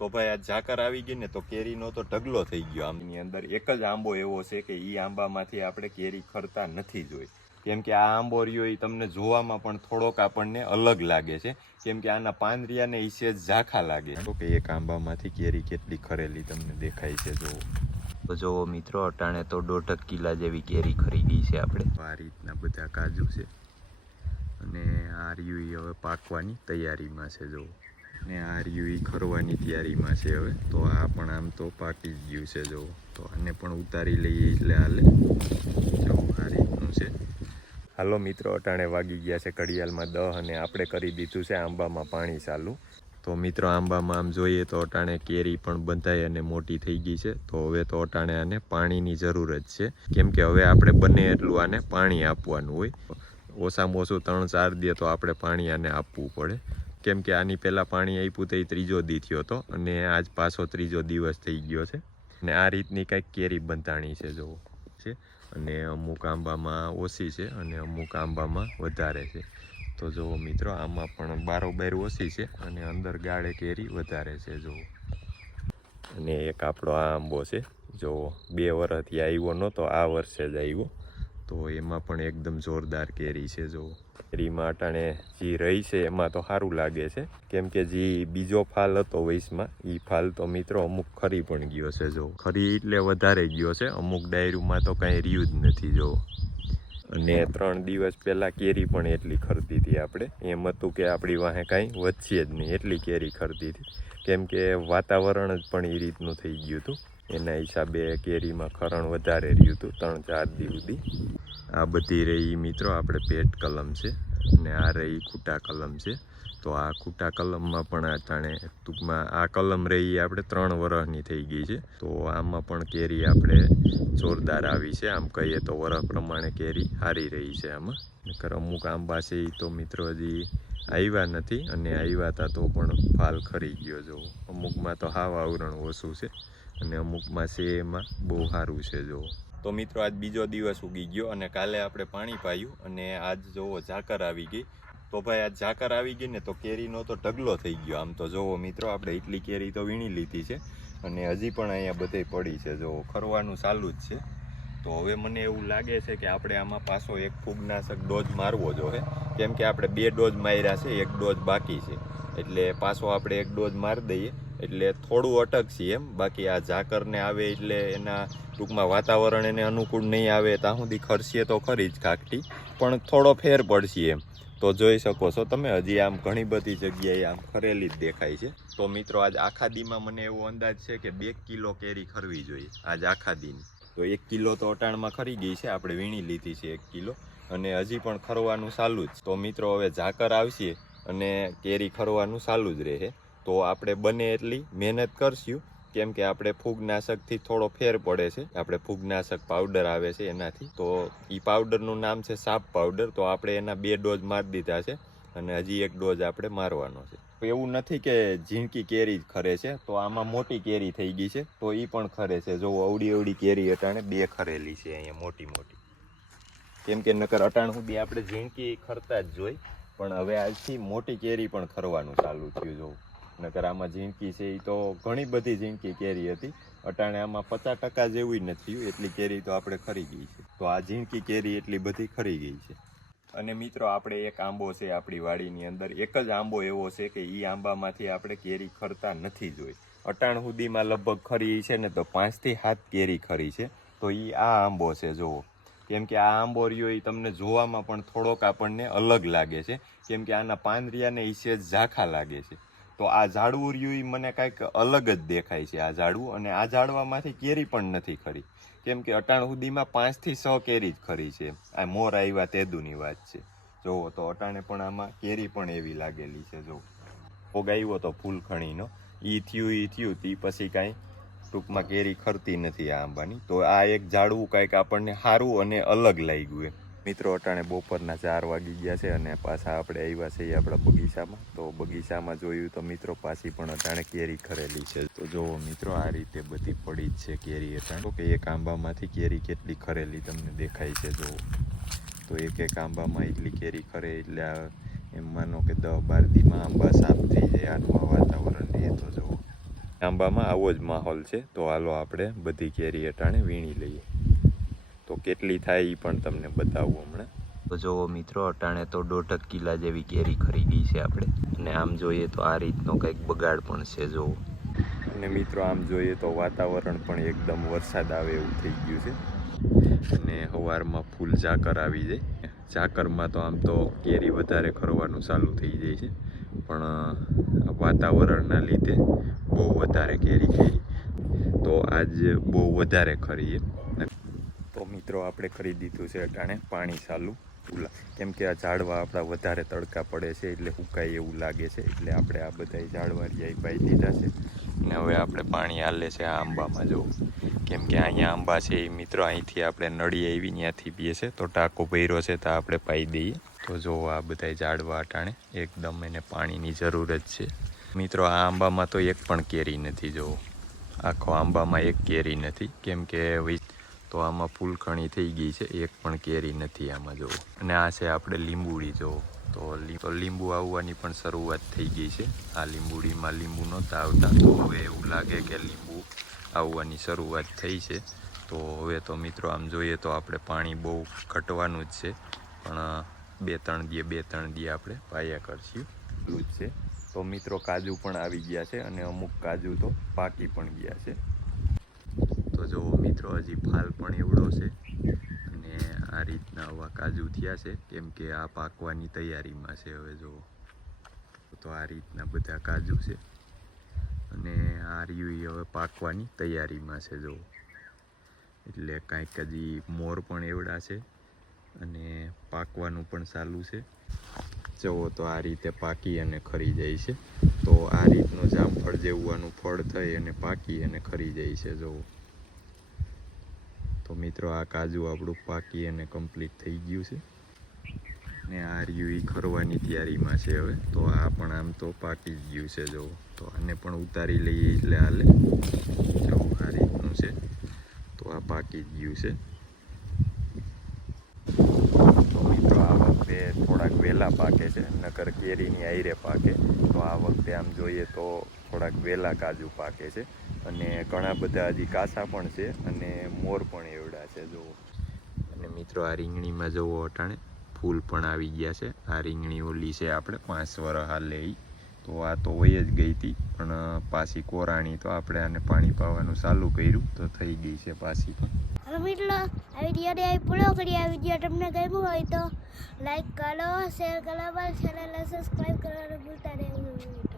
તો ભાઈ આ ઝાકર આવી ગઈ ને તો કેરીનો તો ઢગલો થઈ ગયો. આમની અંદર એક જ આંબો એવો છે કે એ આંબામાંથી આપણે કેરી ખરતા નથી જોઈ. કેમ કે આ આંબો રહ્યો એ તમને જોવામાં પણ થોડોક આપણને અલગ લાગે છે. કેમ કે આના પાંદરિયાને એ સેજ ઝાખા લાગે. તો કે એક આંબામાંથી કેરી કેટલી ખરેલી તમને દેખાય છે. તો જોવો મિત્રો, અટાણે તો 1.5 કિલા જેવી કેરી ખરી ગઈ છે આપણે. આ રીતના બધા કાજુ છે અને આ રહ્યું હવે પાકવાની તૈયારીમાં છે. જો ને આ રહ્યું ખરવાની તૈયારીમાં છે હવે. તો આ પણ આમ તો પાકી જ ગયું છે. જો તો આને પણ ઉતારી લઈએ એટલે હાલે. જો આ રીતનું છે. હાલો મિત્રો, અટાણે વાગી ગયા છે ઘડિયાળમાં 10 અને આપણે કરી દીધું છે આંબામાં પાણી ચાલુ. તો મિત્રો, આંબામાં આમ જોઈએ તો અટાણે કેરી પણ બંધાઈ અને મોટી થઈ ગઈ છે. તો હવે તો અટાણે આને પાણીની જરૂર જ છે. કેમ કે હવે આપણે બને એટલું આને પાણી આપવાનું હોય. ઓછામાં ઓછું 3-4 દી તો આપણે પાણી આને આપવું પડે. કેમ કે આની પહેલાં પાણી આપ્યું તો એ 3જો દી થયો હતો અને આજ પાછો 3જો દિવસ થઈ ગયો છે. અને આ રીતની કંઈક કેરી બંધાણી છે જોવો છે. અને અમુક આંબામાં ઓછી છે અને અમુક આંબામાં વધારે છે. તો જુઓ મિત્રો, આમાં પણ બારોબાર ઓછી છે અને અંદર ગાળે કેરી વધારે છે. જુઓ, અને એક આપણો આ આંબો છે. જો 2 વર્ષથી આવ્યો નહોતો, આ વર્ષે જ આવ્યો. તો એમાં પણ એકદમ જોરદાર કેરી છે. જો કેરીમાં અટાણે જે રહી છે એમાં તો સારું લાગે છે. કેમ કે જે બીજો ફાલ હતો વયસમાં, એ ફાલ તો મિત્રો અમુક ખરી પણ ગયો છે. જો ખરી એટલે વધારે ગયો છે. અમુક ડાયરીમાં તો કાંઈ રહ્યું જ નથી. જો અને 3 દિવસ પહેલાં કેરી પણ એટલી ખરતી હતી આપણે. એમ હતું કે આપણી વાહે કાંઈ વધશે જ નહીં, એટલી કેરી ખરતી હતી. કેમ કે વાતાવરણ જ પણ એ રીતનું થઈ ગયું હતું. એના હિસાબે કેરીમાં ખરણ વધારે રહ્યું હતું 3-4 દી સુધી. આ બધી રહી મિત્રો આપણે પેટ કલમ છે અને આ રહી ખૂટા કલમ છે. તો આ ખૂટા કલમમાં પણ અટાણે ટૂંકમાં આ કલમ રહી આપણે 3 વર્ષની થઈ ગઈ છે. તો આમાં પણ કેરી આપણે જોરદાર આવી છે. આમ કહીએ તો વર્ષ પ્રમાણે કેરી સારી રહી છે આમાં. નકર અમુક આંબા છે એ તો મિત્રો હજી આવ્યા નથી અને આવ્યા હતા તો પણ ફાલ ખરી ગયો. જો અમુકમાં તો હાવ આવરણ ઓછું છે અને અમુકમાં છે એમાં બહુ સારું છે. જો તો મિત્રો, આજ બીજો દિવસ ઉગી ગયો અને કાલે આપણે પાણી પાયું અને આજ જોવો ઝાકર આવી ગઈ. તો ભાઈ આ ઝાકર આવી ગઈ ને તો કેરીનો તો ઢગલો થઈ ગયો. આમ તો જોવો મિત્રો, આપણે એટલી કેરી તો વીણી લીધી છે અને હજી પણ અહીંયા બધે પડી છે. જો ખરવાનું ચાલુ જ છે. તો હવે મને એવું લાગે છે કે આપણે આમાં પાછો એક ફૂગનાશક ડોઝ મારવો જોઈએ. કેમ કે આપણે 2 ડોઝ માર્યા છે, 1 ડોઝ બાકી છે. એટલે પાછો આપણે 1 ડોઝ મારી દઈએ એટલે થોડું અટકશે એમ. બાકી આ ઝાકરને આવે એટલે એના ટૂંકમાં વાતાવરણ એને અનુકૂળ નહીં આવે ત્યાં સુધી ખરશે તો ખરી જ કાકટી, પણ થોડો ફેર પડશે એમ. તો જોઈ શકો છો તમે, હજી આમ ઘણી બધી જગ્યાએ આમ ખરેલી જ દેખાય છે. તો મિત્રો, આજ આખા દીમાં મને એવો અંદાજ છે કે 2 કિલો કેરી ખરવી જોઈએ આજ આખા દીની. તો 1 કિલો તો અટાણમાં ખરી ગઈ છે, આપણે વીણી લીધી છે 1 કિલો અને હજી પણ ખરવાનું ચાલુ જ. તો મિત્રો, હવે ઝાકર આવશે અને કેરી ખરવાનું ચાલુ જ રહે. તો આપણે બને એટલી મહેનત કરશું. કેમ કે આપણે ફૂગનાશકથી થોડો ફેર પડે છે. આપણે ફૂગનાશક પાવડર આવે છે એનાથી. તો એ પાવડરનું નામ છે સાપ પાવડર. તો આપણે એના 2 ડોઝ મારી દીધા છે અને હજી 1 ડોઝ આપણે મારવાનો છે. એવું નથી કે ઝીણકી કેરી જ ખરે છે. તો આમાં મોટી કેરી થઈ ગઈ છે તો એ પણ ખરે છે. જો અવડી અવડી કેરી અટાણે 2 ખરેલી છે અહીંયા મોટી મોટી. કેમ કે નકર અટાણ સુધી આપણે ઝીણકી ખરતા જ જોઈ, પણ હવે આજથી મોટી કેરી પણ ખરવાનું ચાલુ થયું. જોવું, નકર આમાં ઝીણકી છે એ તો ઘણી બધી ઝીણકી કેરી હતી. અટાણે આમાં 50% જેવું નથી થયું. એટલી કેરી તો આપણે ખરી ગઈ છે. તો આ ઝીણકી કેરી એટલી બધી ખરી ગઈ છે. અને મિત્રો, આપણે એક આંબો છે આપણી વાડીની અંદર, એક જ આંબો એવો છે કે એ આંબામાંથી આપણે કેરી ખરતા નથી જોઈ. અટાણ સુધીમાં લગભગ ખરી છે ને તો 5 થી 7 કેરી ખરી છે. તો એ આ આંબો છે. જુઓ, કેમ કે આ આંબો રહ્યો એ તમને જોવામાં પણ થોડોક આપણને અલગ લાગે છે. કેમ કે આના પાંદરિયાને એ સેજ ઝાખા લાગે છે. તો આ ઝાડવું રહ્યું એ મને કાંઈક અલગ જ દેખાય છે આ ઝાડવું. અને આ ઝાડવામાંથી કેરી પણ નથી ખરી. કેમ કે અટાણ સુધીમાં 5 થી 6 કેરી જ ખરી છે. આ મોર આવ્યા તેદુની વાત છે. જોવો તો અટાણે પણ આમાં કેરી પણ એવી લાગેલી છે. જો ફોગ આવ્યો તો ફૂલખણીનો, એ થયું તે પછી કાંઈ ટૂંકમાં કેરી ખરતી નથી આ આંબાની. તો આ એક ઝાડવું કાંઈક આપણને સારું અને અલગ લાગ્યું એમ. મિત્રો, અટાણે બપોરના 4 વાગી ગયા છે અને પાછા આપણે આવ્યા છીએ આપણા બગીચામાં. તો બગીચામાં જોયું તો મિત્રો પાછી પણ અટાણે કેરી ખરેલી છે. તો જુઓ મિત્રો, આ રીતે બધી પડી જ છે કેરી અટાણે. તો કે એક આંબામાંથી કેરી કેટલી ખરેલી તમને દેખાય છે. જુઓ, તો એક આંબામાં એટલી કેરી ખરે એટલે એમ માનો કે 10-12 દીમાં આંબા સાફ થઈ જાય આનું આ વાતાવરણ રહે. તો જુઓ, આંબામાં આવો જ માહોલ છે. તો હાલો આપણે બધી કેરી અટાણે વીણી લઈએ. તો કેટલી થાય એ પણ તમને બતાવું હમણાં. તો જુઓ મિત્રો, અટાણે તો 1.5 કિલા જેવી કેરી ખરીદી છે આપણે. અને આમ જોઈએ તો આ રીતનો કંઈક બગાડ પણ છે જુઓ. અને મિત્રો આમ જોઈએ તો વાતાવરણ પણ એકદમ વરસાદ આવે એવું થઈ ગયું છે. અને સવારમાં ફૂલ ઝાકર આવી જાય. ઝાકરમાં તો આમ તો કેરી વધારે ખરવાનું ચાલુ થઈ જાય છે, પણ વાતાવરણના લીધે બહુ વધારે કેરી ખરી. તો આજ બહુ વધારે ખરી. તો મિત્રો આપણે કરી દીધું છે અટાણે પાણી ચાલુ. કેમ કે આ ઝાડવા આપણા વધારે તડકા પડે છે એટલે સુકાય એવું લાગે છે, એટલે આપણે આ બધા ઝાડવા રિયાઈ પાઈ દીધા છે. અને હવે આપણે પાણી હાલે છે આ આંબામાં જુઓ. કેમ કે અહીંયા આંબા છે એ મિત્રો અહીંથી આપણે નળી આવી ત્યાંથી પીએ છે, તો ટાંકો ભર્યો છે તો આપણે પાઈ દઈએ. તો જુઓ આ બધા ઝાડવા અટાણે એકદમ એને પાણીની જરૂર જ છે. મિત્રો આ આંબામાં તો એક પણ કેરી નથી જુઓ. આખો આંબામાં એક કેરી નથી, કેમ કે તો આમાં ફૂલખણી થઈ ગઈ છે, એક પણ કેરી નથી આમાં જુઓ. અને આ છે આપણે લીંબુડી જુઓ. તો લીંબુ આવવાની પણ શરૂઆત થઈ ગઈ છે. આ લીંબુડીમાં લીંબુ નહોતા આવતા, તો હવે એવું લાગે કે લીંબુ આવવાની શરૂઆત થઈ છે. તો હવે તો મિત્રો આમ જોઈએ તો આપણે પાણી બહુ ઘટવાનું જ છે, પણ 2-3 દી આપણે પાયા કરશું એટલું જ છે. તો મિત્રો કાજુ પણ આવી ગયા છે, અને અમુક કાજુ તો પાકી પણ ગયા છે. તો જુઓ મિત્રો, હજી ફાલ પણ એવડો છે. અને આ રીતના આવા કાજુ થયા છે, કેમ કે આ પાકવાની તૈયારીમાં છે. હવે જુઓ તો આ રીતના બધા કાજુ છે, અને આ રહ્યું હવે પાકવાની તૈયારીમાં છે જુઓ. એટલે કાંઈક હજી મોર પણ એવડા છે, અને પાકવાનું પણ ચાલુ છે. જુઓ તો આ રીતે પાકી અને ખરી જાય છે. તો આ રીતનું જામફળ જેવું આનું ફળ થઈ અને પાકી અને ખરી જાય છે જુઓ. તો મિત્રો આ કાજુ આપણું પાકી અને કમ્પ્લીટ થઈ ગયું છે. ને આ રહ્યું ખરવાની તૈયારીમાં છે હવે. તો આ પણ આમ તો પાકી જ ગયું છે જુઓ. તો આને પણ ઉતારી લઈએ એટલે હાલે. જો આ રીતનું છે. તો આ પાકી જ ગયું છે. તો મિત્રો આ વખતે થોડાક વહેલા પાકે છે, નકર કેરીની આયરે પાકે. તો આ વખતે આમ જોઈએ તો થોડાક વહેલા કાજુ પાકે છે, અને ઘણા બધા હજી કાચા પણ છે, અને મોર પણ એવડા છે જુઓ. અને મિત્રો આ રીંગણીમાં જુઓ અટાણે ફૂલ પણ આવી ગયા છે. આ રીંગણી ઓલી છે આપણે 5 વર્ષ હાલે એ. તો આ તો હોય જ ગઈ હતી, પણ પાછી કોરાણી તો આપણે આને પાણી પાવાનું ચાલુ કર્યું તો થઈ ગઈ છે પાછી પણ. હવે મિત્રો આ વિડીયોને પૂરો કરીએ. આ વિડીયો તમને ગમ્યો હોય તો લાઈક કરો, શેર કરો, ચેનલને સબસ્ક્રાઈબ કરવાનું ભૂલતા નહીં.